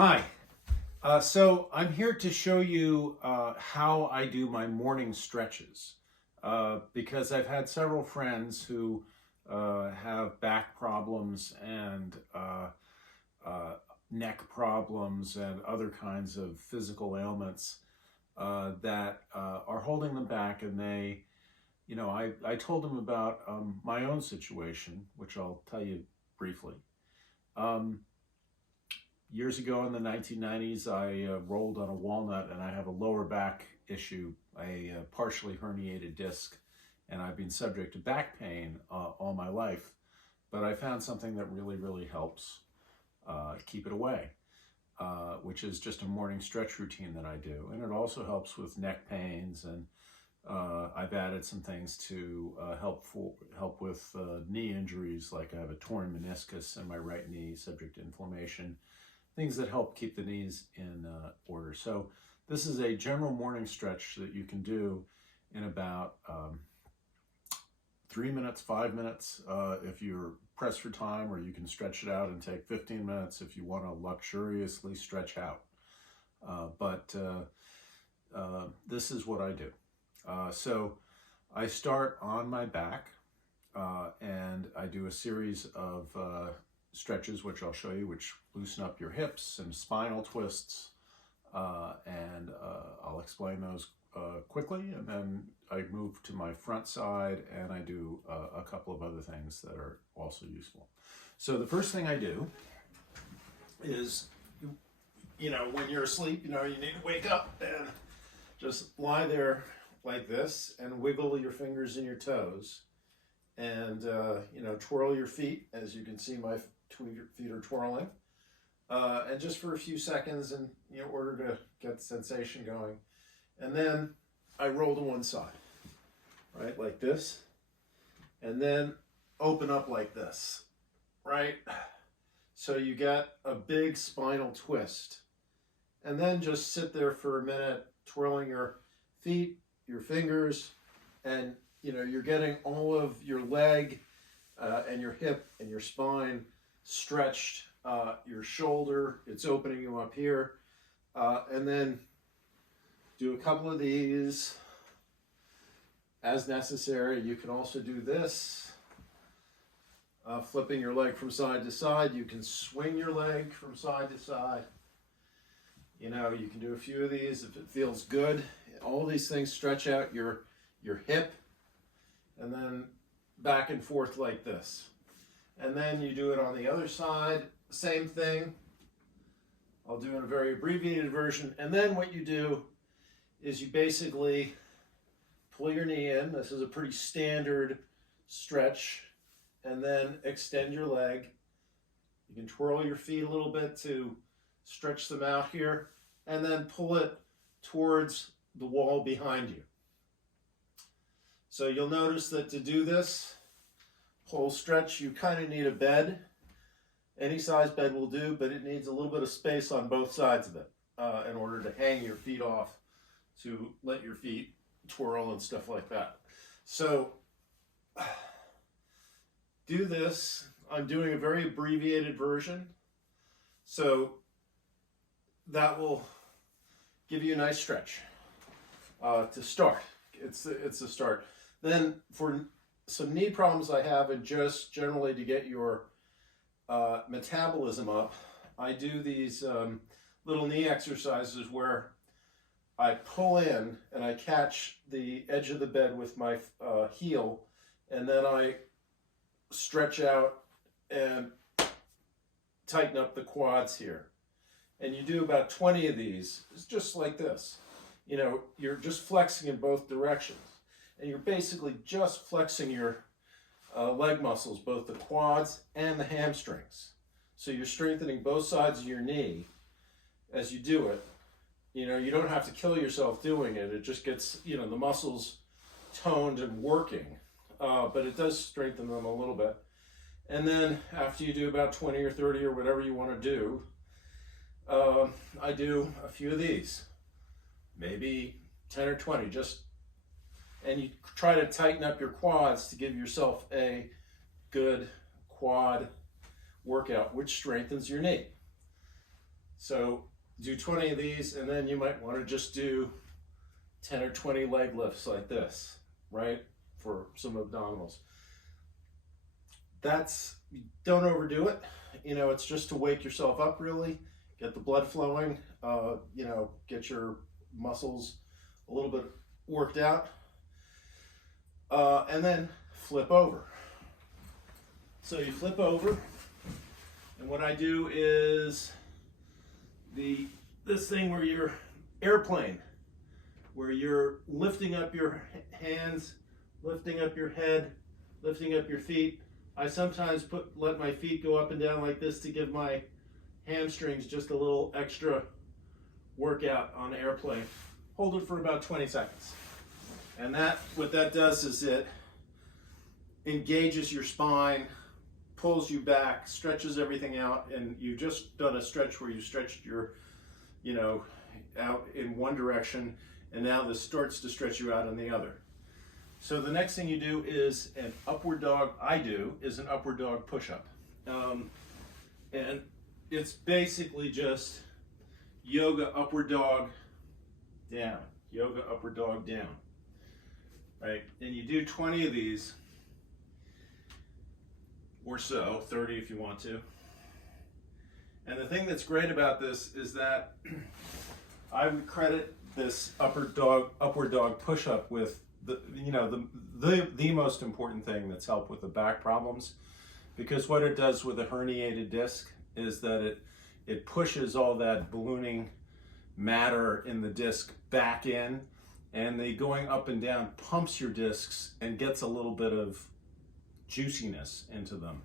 Hi. So I'm here to show you how I do my morning stretches because I've had several friends who have back problems and neck problems and other kinds of physical ailments that are holding them back. And I told them about my own situation, which I'll tell you briefly. Um, Years ago in the 1990s, I rolled on a walnut and I have a lower back issue, a partially herniated disc, and I've been subject to back pain all my life. But I found something that really helps keep it away, which is just a morning stretch routine that I do. And it also helps with neck pains, and I've added some things to help with knee injuries, like I have a torn meniscus in my right knee subject to inflammation, things that help keep the knees in order. So this is a general morning stretch that you can do in about 3 minutes, 5 minutes if you're pressed for time, or you can stretch it out and take 15 minutes if you want to luxuriously stretch out. But this is what I do. So I start on my back and I do a series of stretches, which I'll show you, which loosen up your hips and spinal twists, and I'll explain those quickly, and then I move to my front side and I do a couple of other things that are also useful. So the first thing I do is, when you're asleep, you need to wake up and just lie there like this and wiggle your fingers and your toes, and twirl your feet. As you can see, my feet are twirling, and just for a few seconds, in order to get the sensation going. And then I roll to one side, right, like this, and then open up like this, right? So you get a big spinal twist, and then just sit there for a minute, twirling your feet, your fingers, and you're getting all of your leg and your hip and your spine stretched, your shoulder, it's opening you up here, and then do a couple of these as necessary. You can also do this, flipping your leg from side to side. You can swing your leg from side to side. You can do a few of these if it feels good. All these things stretch out your hip, and then back and forth like this. And then you do it on the other side, same thing. I'll do in a very abbreviated version. And then what you do is you basically pull your knee in. This is a pretty standard stretch. And then extend your leg. You can twirl your feet a little bit to stretch them out here, and then pull it towards the wall behind you. So you'll notice that to do this whole stretch, you kind of need a bed. Any size bed will do, but it needs a little bit of space on both sides of it in order to hang your feet off, to let your feet twirl and stuff like that. So do this. I'm doing a very abbreviated version, so that will give you a nice stretch to start. It's a start. Then for some knee problems I have, and just generally to get your metabolism up, I do these little knee exercises where I pull in and I catch the edge of the bed with my heel, and then I stretch out and tighten up the quads here. And you do about 20 of these. It's just like this. You're just flexing in both directions. And you're basically just flexing your leg muscles, both the quads and the hamstrings. So you're strengthening both sides of your knee as you do it. You don't have to kill yourself doing it. It just gets, the muscles toned and working. But it does strengthen them a little bit. And then after you do about 20 or 30 or whatever you want to do, I do a few of these, maybe 10 or 20, and you try to tighten up your quads to give yourself a good quad workout, which strengthens your knee. So do 20 of these, and then you might want to just do 10 or 20 leg lifts like this, right? For some abdominals. Don't overdo it. You know, it's just to wake yourself up really, get the blood flowing, you know, get your muscles a little bit worked out, and then flip over. So you flip over, and what I do is this thing where you're airplane, where you're lifting up your hands, lifting up your head, lifting up your feet. I sometimes let my feet go up and down like this to give my hamstrings just a little extra workout on airplane. Hold it for about 20 seconds. And what that does is it engages your spine, pulls you back, stretches everything out, and you've just done a stretch where you stretched your, you know, out in one direction, and now this starts to stretch you out in the other. So the next thing you do is an upward dog. Is an upward dog push-up. And it's basically just yoga upward dog down, yoga upward dog down, right? And you do 20 of these, or so, 30 if you want to. And the thing that's great about this is that I would credit this upward dog push-up with the most important thing that's helped with the back problems, because what it does with a herniated disc is that it pushes all that ballooning matter in the disc back in, and the going up and down pumps your discs and gets a little bit of juiciness into them,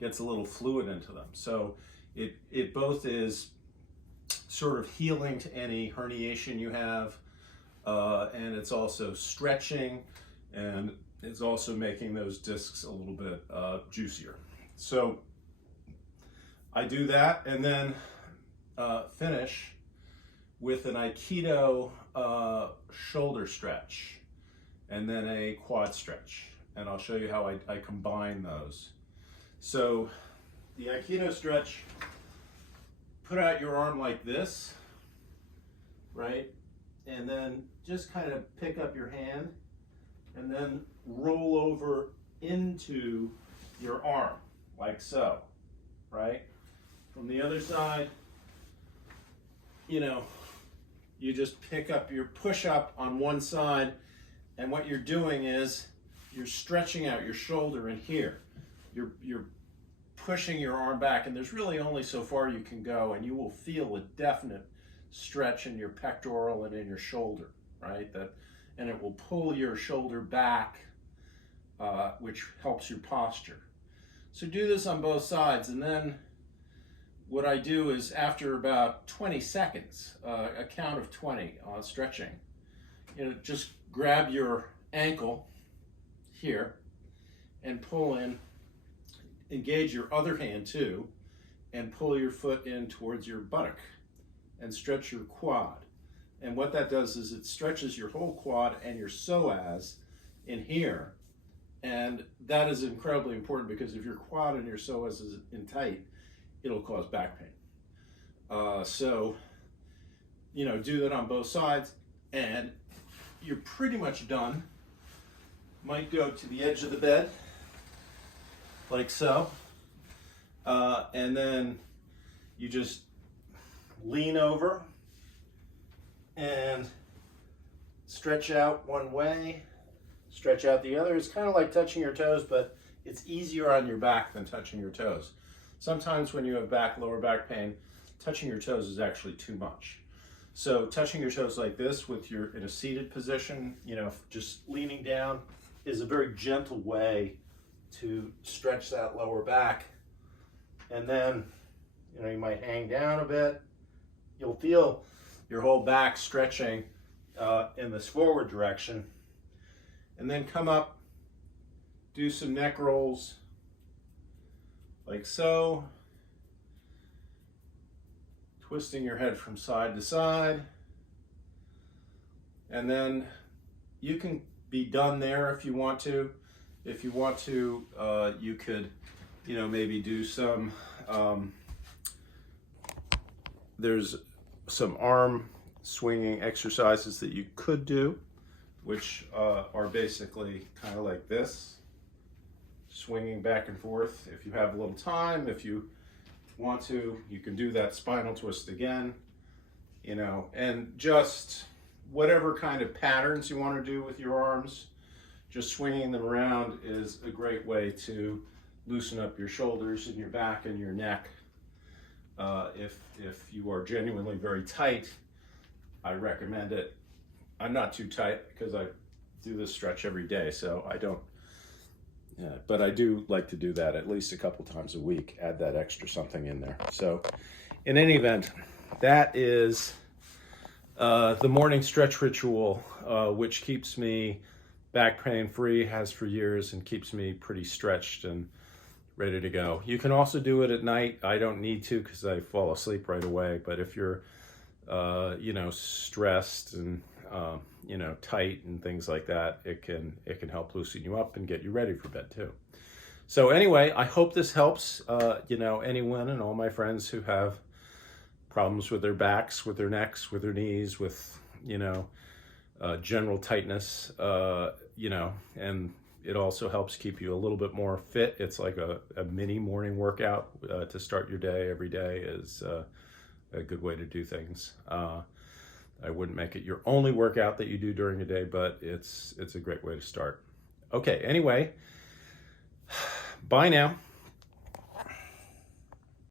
gets a little fluid into them. So it both is sort of healing to any herniation you have, and it's also stretching, and it's also making those discs a little bit juicier. So I do that, and then finish with an Aikido shoulder stretch, and then a quad stretch. And I'll show you how I combine those. So the Aikido stretch, put out your arm like this, right? And then just kind of pick up your hand and then roll over into your arm, like so, right? From the other side, you know, you just pick up your push up on one side, and what you're doing is you're stretching out your shoulder in here. You're pushing your arm back, and there's really only so far you can go, and you will feel a definite stretch in your pectoral and in your shoulder, right? And it will pull your shoulder back, which helps your posture. So do this on both sides, and then what I do is after about 20 seconds, a count of 20 stretching, you know, just grab your ankle here and pull in, engage your other hand too, and pull your foot in towards your buttock and stretch your quad. And what that does is it stretches your whole quad and your psoas in here. And that is incredibly important, because if your quad and your psoas is in tight, it'll cause back pain. So, you know, do that on both sides, and you're pretty much done. Might go to the edge of the bed, like so. And then you just lean over and stretch out one way, stretch out the other. It's kind of like touching your toes, but it's easier on your back than touching your toes. Sometimes when you have lower back pain, touching your toes is actually too much. So touching your toes like this in a seated position, you know, just leaning down, is a very gentle way to stretch that lower back. And then, you know, you might hang down a bit. You'll feel your whole back stretching in this forward direction. And then come up, do some neck rolls, like so. Twisting your head from side to side. And then you can be done there if you want to. If you want to, you could, you know, maybe do some there's some arm swinging exercises that you could do, which are basically kind of like this, swinging back and forth. If you have a little time, if you want to, you can do that spinal twist again, you know, and just whatever kind of patterns you want to do with your arms, just swinging them around is a great way to loosen up your shoulders and your back and your neck. If you are genuinely very tight, I recommend it. I'm not too tight because I do this stretch every day, so I don't, yeah, but I do like to do that at least a couple times a week, add that extra something in there. So in any event, that is the morning stretch ritual, which keeps me back pain free, has for years, and keeps me pretty stretched and ready to go. You can also do it at night. I don't need to because I fall asleep right away. But if you're, you know, stressed and you know, tight and things like that, it can help loosen you up and get you ready for bed too. So anyway, I hope this helps. You know, anyone and all my friends who have problems with their backs, with their necks, with their knees, with, you know, general tightness, you know, and it also helps keep you a little bit more fit. It's like a mini morning workout to start your day every day is a good way to do things. I wouldn't make it your only workout that you do during the day, but it's a great way to start. Okay, anyway, bye now.